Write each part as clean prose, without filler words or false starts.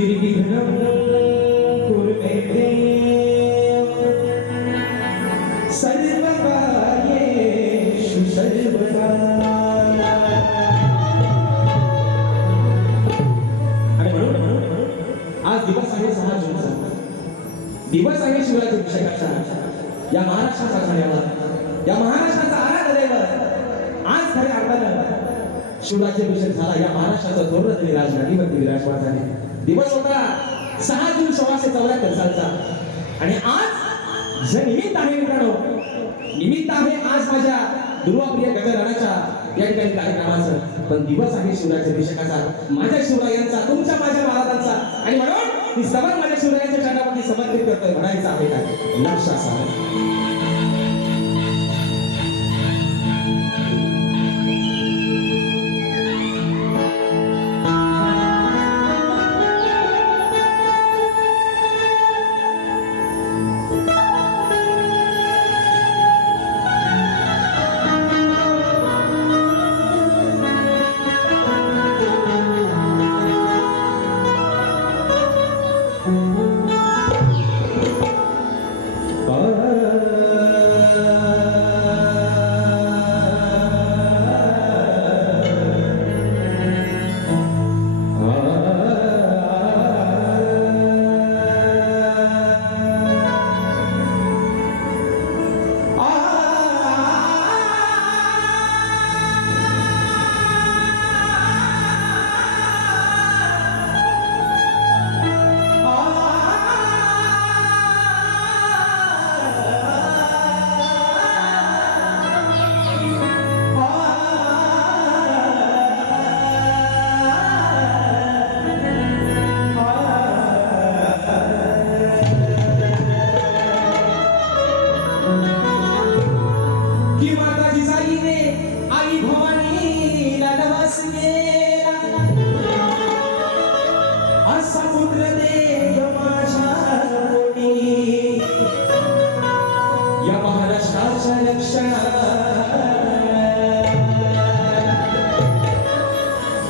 निर्विघ्नं कुरु मे देव सर्वकार्येषु सर्वदा। आणि म्हणून आज दिवस आहे 6 जूनचा, दिवस आहे शिवराज अभिषेकाचा। या महाराष्ट्राचा झालेला, या महाराष्ट्राचा आराध्य दैवत आज खऱ्या अर्थानं शिवराज्याभिषेक झाला। या महाराष्ट्राचा धोरण राजधानीवरती विराजमान झाले। दिवस होता 6 जून 1674 सालचा आणि आज जे निमित्त आहे मित्रांनो, निमित्त आहे आज माझ्या दुर्वाप्रिय गजरानाच्या या ठिकाणी कार्यक्रमाचं, पण दिवस आहे शिवराज्याभिषेकाचा, माझ्या शिवरायांचा, तुमच्या माझ्या महाराजांचा। आणि म्हणून ही सभा माझ्या शिवरायांच्या चरणावरती समर्पित करतोय। म्हणायचं आहे काय लक्षात असावं।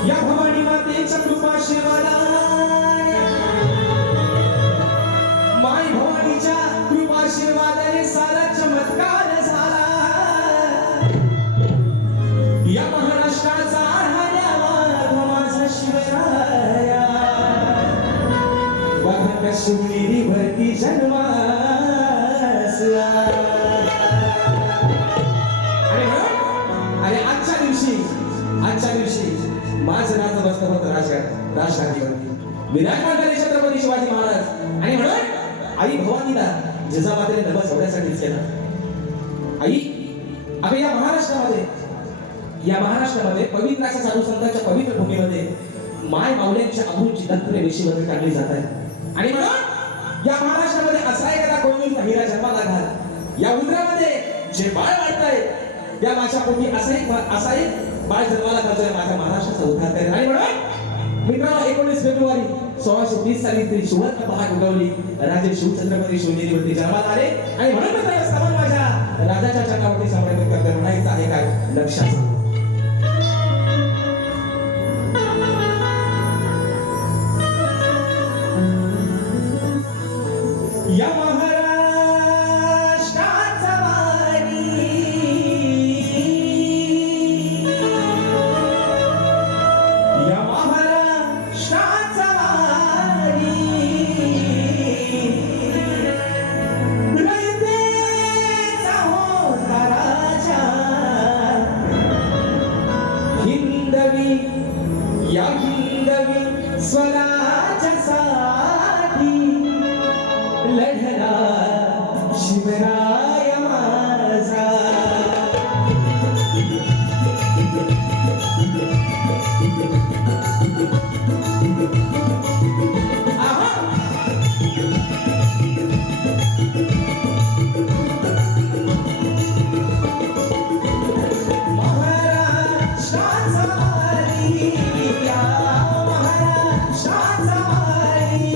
या भवानी मातेच्या कृपाशीर्वादाने, माय भवानीच्या कृपाशीर्वादाने सारा चमत्कार झाला। या महाराष्ट्राचा आढावा माझा शिवराया, बघा शिवनेरीवरती जन्मास आला। आणि आजच्या दिवशी माझं नातं बसलं होतं राजघाटीवरती, विराजमान झाले छत्रपती शिवाजी महाराज। आणि म्हणून आई भवानीला जिजामातेने नमस होण्यासाठीच केला। आई अगं या महाराष्ट्रामध्ये पवित्र अशा साधू संतांच्या पवित्र भूमीमध्ये माय माऊल्यांच्या अभूंची दत्तने वेशीमध्ये काढली जात आहे। आणि म्हणून या महाराष्ट्रामध्ये असा एखादा कोणीचा हिरा जन्माला घाल, या उंदरामध्ये जे बाळ वाढतंय या माझ्या पोटी असा एक बाळ जन्माला घालतोय, माझ्या महाराष्ट्राचा उद्धार करेल। आणि म्हणून मित्रांनो 19 फेब्रुवारी 1630 साली ती सुवर्ण पहाट उगवली, राजे शिवछत्रपती शिवनेरीवरती जन्माला आले। आणि म्हणून मित्रांनो समान माझ्या राजाच्या चरणावरती समर्पित करतोय। म्हणायचं आहे काय लक्षात या महाराष्ट्राचा वारी, या महाराष्ट्राचा वारी, रयतेचा होता राजा, हिंदवी या हिंदवी स्वराज्यासाठी लढला शिवराय माझा। महाराष्ट्राचा वारी, या महाराष्ट्राचा वारी,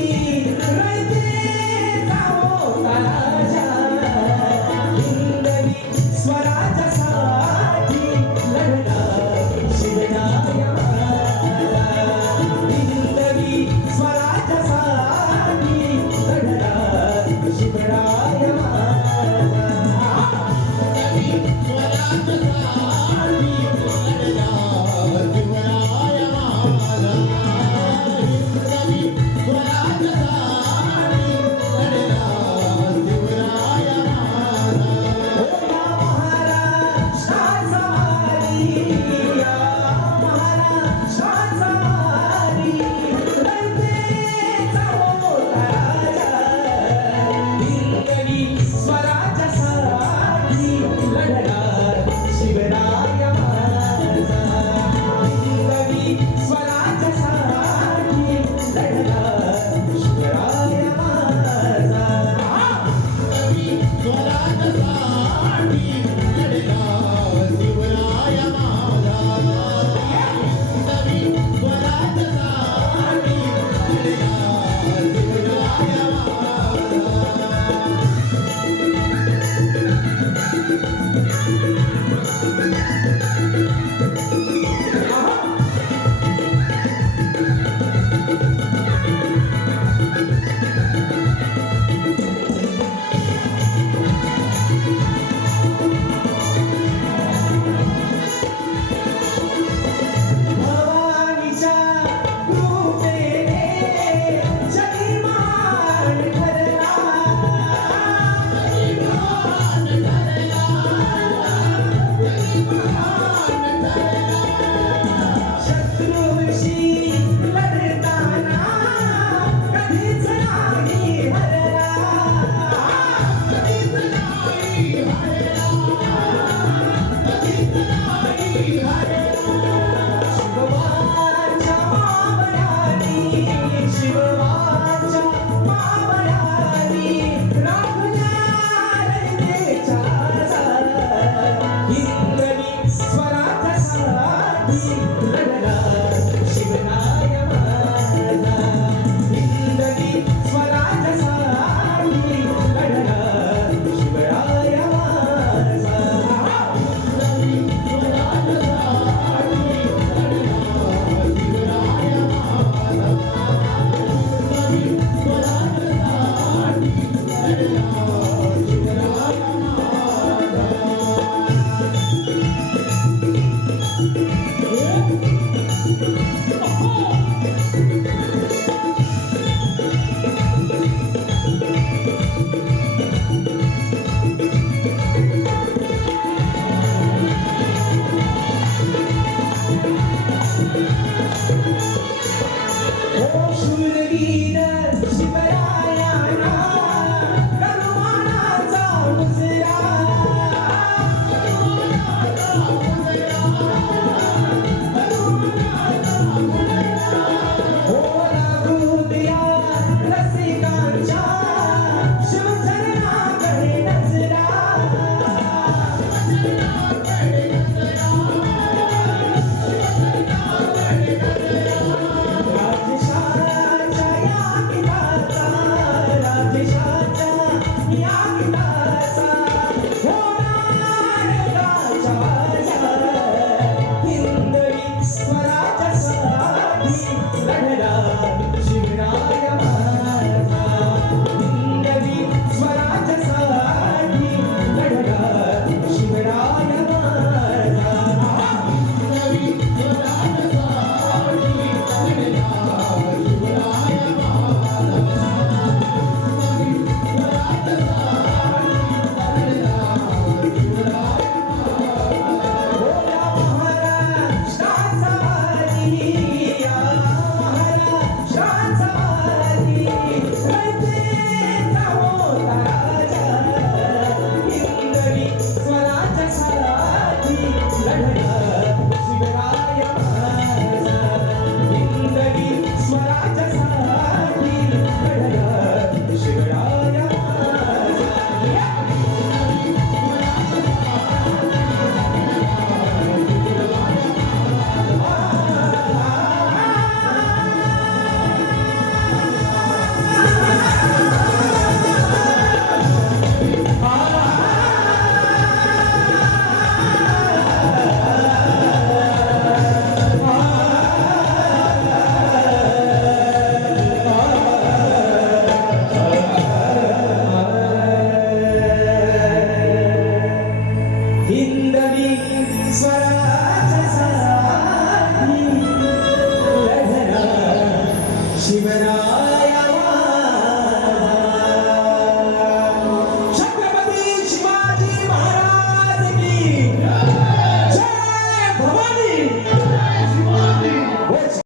रयतेचा होता राजा, आली